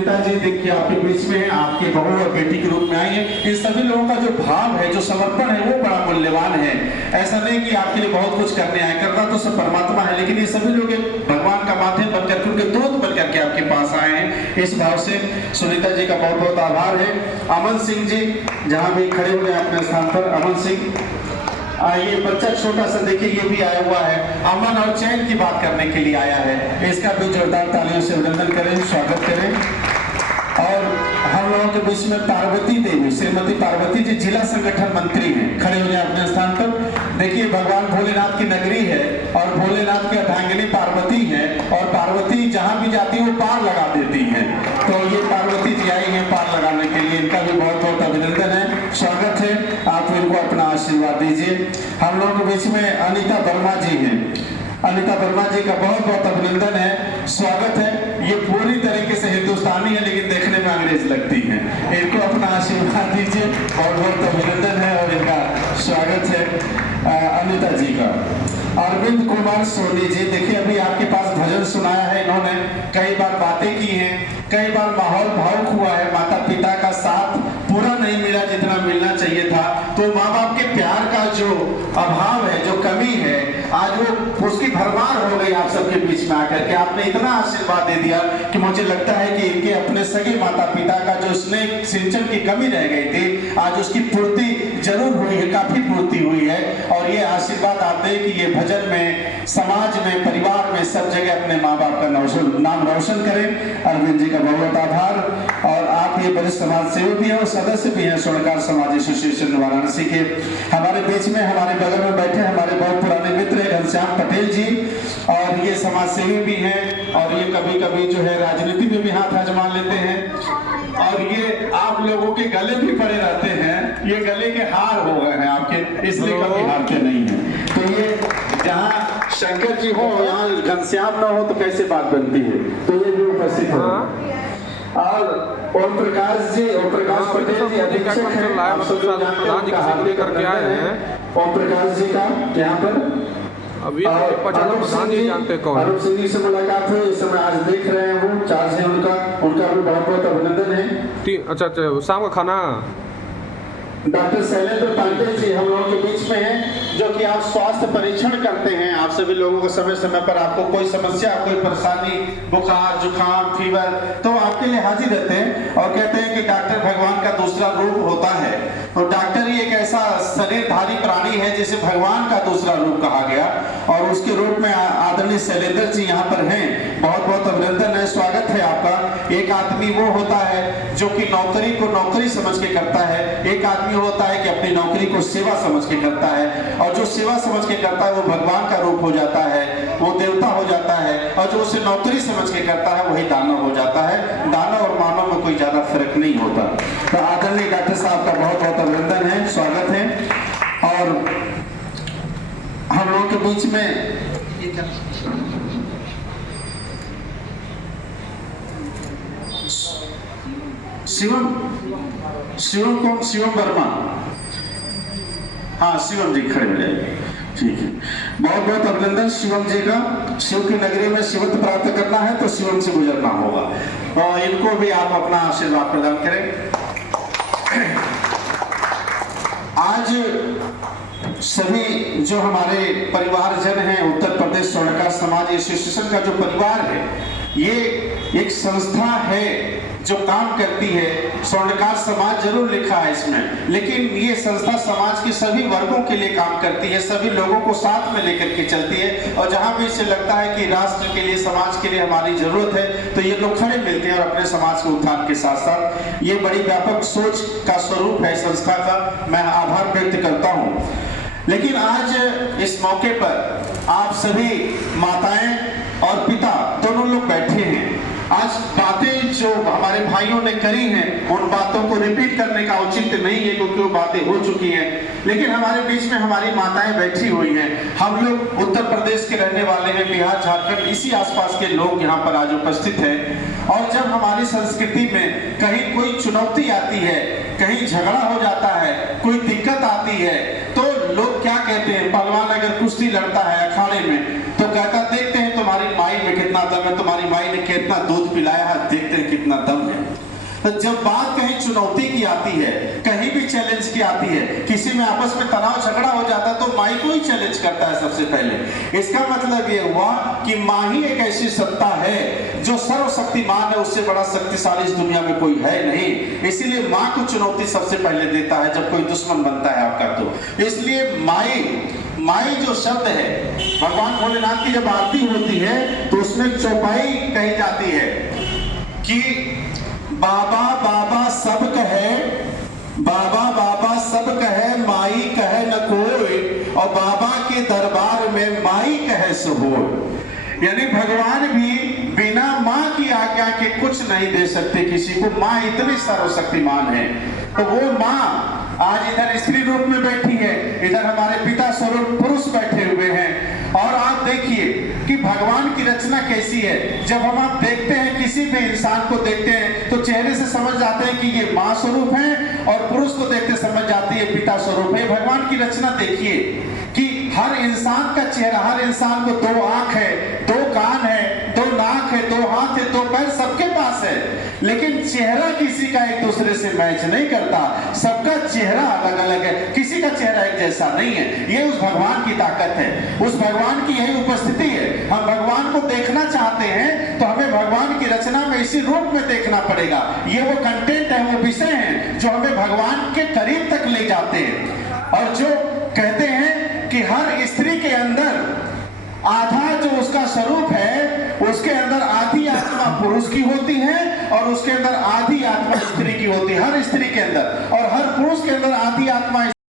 जी देखिए आपके बीच में है, आपके बहू और बेटी के रूप में आई है। इन सभी लोगों का जो भाव है, जो समर्पण है, वो बड़ा मूल्यवान है। ऐसा नहीं कि आपके लिए बहुत कुछ करने आए, करना तो सब परमात्मा है, लेकिन ये सभी लोग भगवान का माध्यम बनकर के, उनके दूत बनकर के आपके पास आए हैं। इस भाव से सुनीता जी का बहुत बहुत आभार है। अमन सिंह जी जहाँ भी खड़े हो गए अपने स्थान पर, अमन सिंह ये बच्चा छोटा सा देखिए, ये भी आया हुआ है, अमन और चैन की बात करने के लिए आया है। इसका भी जोरदार तालियों से अभिनंदन करें, स्वागत करें। और हम लोगों के बीच में पार्वती देवी, श्रीमती पार्वती जी जिला संगठन मंत्री हैं, खड़े हो जाए अपने स्थान पर। देखिए भगवान भोलेनाथ की नगरी है और भोलेनाथ की अर्धांगिनी पार्वती है, और पार्वती जहां भी जाती है वो पार लगा देती है। तो ये पार्वती जी आई हैं पार लगाने के लिए, इनका भी बहुत बहुत अभिनंदन है, स्वागत है। आप इनको अपना आशीर्वाद दीजिए। हम लोगों के बीच में अनीता वर्मा जी हैं, अनीता वर्मा जी का बहुत बहुत अभिनंदन है, स्वागत है। ये पूरी तरीके से हिंदुस्तानी है लेकिन देखने में अंग्रेज लगती हैं, इनको अपना आशीर्वाद दीजिए। बहुत बहुत अभिनंदन है और इनका स्वागत है अनीता जी का। अरविंद कुमार सोनी जी, देखिए अभी आपके पास भजन सुनाया है इन्होंने, कई बार बातें की हैं, कई बार माहौल भावुक हुआ है, माता पिता का साथ पूरा नहीं मिला जितना मिलना चाहिए था। तो माँ बाप के प्यार का जो अभाव है, जो कमी है, आज वो उसकी भरमार हो गई आप सबके बीच में आकर के। आपने इतना आशीर्वाद दे दिया कि मुझे लगता है कि इनके अपने सगे माता पिता का जो स्नेह सिंचन की कमी रह गई थी, आज उसकी पूर्ति जरूर हुई है, काफी पूर्ति हुई है। और ये आशीर्वाद आते हैं कि ये भजन में, समाज में, परिवार में, सब जगह अपने माँ बाप का नाम रोशन करें। अरविंद जी का बहुत आभार। और आप ये बड़े समाज सेवी भी हैं और सदस्य भी हैं स्वर्णकार समाज एसोसिएशन वाराणसी के। हमारे बीच में, हमारे बगल में बैठे हमारे बहुत पुराने मित्र घनश्याम पटेल जी, और ये समाज सेवी भी हैं, और ये कभी कभी जो है राजनीति में भी हाथ आजमा लेते हैं। और ये आप लोगों के गले भी पड़े रहते हैं, ये गले के हार हो गए हैं आपके, इसलिए कभी हारते नहीं है। तो ये जहाँ शंकर जी हो, यहाँ घनश्याम ना हो तो कैसे बात बनती है। तो ये भी उपस्थित हो। और ओम प्रकाश जी, ओम प्रकाश पटेल जी अधीक्षक हैं, आप सब लोग जानते हैं, करके आए हैं ओम प्रकाश जी का यहाँ पर। अभी प्रधान जी जानते कौन, अरुण सिंह जी से मुलाकात हुई, इस समय आज देख रहे हैं वो चार्ज है उनका भी बहुत बहुत अभिनंदन है। अच्छा शाम का खाना। डॉक्टर शैलेंद्र पांडे जी हम लोगों के बीच में हैं, जो कि आप स्वास्थ्य परीक्षण करते हैं। आप सभी लोगों को समय समय पर आपको कोई समस्या, कोई परेशानी, बुखार, जुकाम, फीवर, तो आपके लिए हाजिर रहते हैं और कहते हैं कि डॉक्टर भगवान का दूसरा रूप होता है। तो डॉक्टर ही एक ऐसा शरीरधारी प्राणी है जिसे भगवान का दूसरा रूप कहा गया, और उसके रूप में आदरणीय शैलेंद्र जी यहाँ पर हैं। बहुत बहुत अभिनंदन है, स्वागत है आपका। एक आदमी वो होता है जो कि नौकरी को नौकरी समझ के करता है, एक आदमी होता है कि अपनी नौकरी को सेवा समझ के करता है, और जो सेवा समझ के करता है वो भगवान का रूप हो जाता है, वो देवता हो जाता है, और जो उसे नौकरी समझ के करता है वही दानव हो जाता है। दानव और मानव में कोई ज्यादा फर्क नहीं होता। तो आदरणीय डॉक्टर साहब का बहुत बहुत अभिनंदन है, स्वागत है। और हम लोगों के बीच में शिवम कौन, शिवम वर्मा, हाँ शिवम जी खड़े हो जाइए, ठीक है। बहुत बहुत अभिनंदन शिवम जी का। शिव की नगरी में शिवत्व प्राप्त करना है तो शिवम से गुजरना होगा, और इनको भी आप अपना आशीर्वाद प्रदान करें। आज सभी जो हमारे परिवारजन हैं, उत्तर प्रदेश स्वर्णकार समाज एसोसिएशन का जो परिवार है, ये एक संस्था है जो काम करती है। स्वर्णकार समाज जरूर लिखा है इसमें, लेकिन ये संस्था समाज के सभी वर्गों के लिए काम करती है, सभी लोगों को साथ में लेकर के चलती है। और जहां भी इसे लगता है कि राष्ट्र के लिए, समाज के लिए हमारी जरूरत है, तो ये लोग खड़े मिलते हैं और अपने समाज के उत्थान के साथ साथ, ये बड़ी व्यापक सोच का स्वरूप है संस्था का। मैं आभार व्यक्त करता हूँ। लेकिन आज इस मौके पर आप सभी माताएं और पिता दोनों लोग बैठे हैं। आज बातें जो हमारे भाइयों ने करी हैं, उन बातों को रिपीट करने का औचित्य नहीं है क्योंकि वो बातें हो चुकी हैं। लेकिन हमारे बीच में हमारी माताएं बैठी हुई हैं। हम लोग उत्तर प्रदेश के रहने वाले हैं, बिहार, झारखंड, इसी आसपास के लोग यहाँ पर आज उपस्थित हैं। और जब हमारी संस्कृति में कहीं कोई चुनौती आती है, कहीं झगड़ा हो जाता है, कोई दिक्कत आती है, तो लोग क्या कहते हैं, पहलवान अगर कुश्ती लड़ता है अखाड़े में तो कहता देखते हैं तुम्हारी माई में कितना दम है, तुम्हारी माई ने कितना दूध पिलाया है, देखते हैं कितना दम है। तो जब बात कहीं चुनौती की आती है, कहीं भी चैलेंज की आती है, किसी में आपस में तनाव झगड़ा हो जाता है, तो माई को ही चैलेंज करता है सबसे पहले। इसका मतलब ये हुआ कि माँ ही एक ऐसी सत्ता है जो सर्वशक्तिमान है, उससे बड़ा शक्तिशाली इस दुनिया में कोई है नहीं। इसीलिए माँ को चुनौती सबसे पहले देता है जब कोई दुश्मन बनता है आपका। तो इसलिए माई जो शब्द है, भगवान भोलेनाथ की जब आरती होती है तो उसमें चौपाई कही जाती है कि बाबा बाबा सब कहे, बाबा बाबा सब कहे, माई कहे न कोई, और बाबा के दरबार में माई कहे सो होय। यानी भगवान भी बिना माँ की आज्ञा के कुछ नहीं दे सकते किसी को। माँ इतनी सर्वशक्तिमान है। तो वो माँ आज इधर स्त्री रूप में बैठी है, इधर हमारे पिता स्वरूप पुरुष बैठे हुए हैं। और आप देखिए कि भगवान की रचना कैसी है। जब हम आप देखते हैं, किसी भी इंसान को देखते हैं तो चेहरे से समझ जाते हैं कि ये माँ स्वरूप है, और पुरुष को देखते समझ जाती है पिता स्वरूप है। भगवान की रचना देखिए कि हर इंसान का चेहरा, हर इंसान को 2 आंख है, 2 कान है, 2 नाक है, 2 हाथ है, 2 पैर सबके पास है, लेकिन चेहरा किसी का एक दूसरे से मैच नहीं करता। सबका चेहरा अलग अलग है, किसी का चेहरा एक जैसा नहीं है। ये उस भगवान की ताकत है, उस भगवान की यही उपस्थिति है। हम भगवान को देखना चाहते हैं तो हमें भगवान की रचना में इसी रूप में देखना पड़ेगा। ये वो कंटेंट है, वो विषय हैं जो हमें भगवान के करीब तक ले जाते हैं। और जो कहते हैं कि हर स्त्री के अंदर आधा जो उसका स्वरूप है, उसके अंदर आधी आत्मा पुरुष की होती है और उसके अंदर आधी आत्मा स्त्री की होती है, हर स्त्री के अंदर, और हर पुरुष के अंदर आधी आत्मा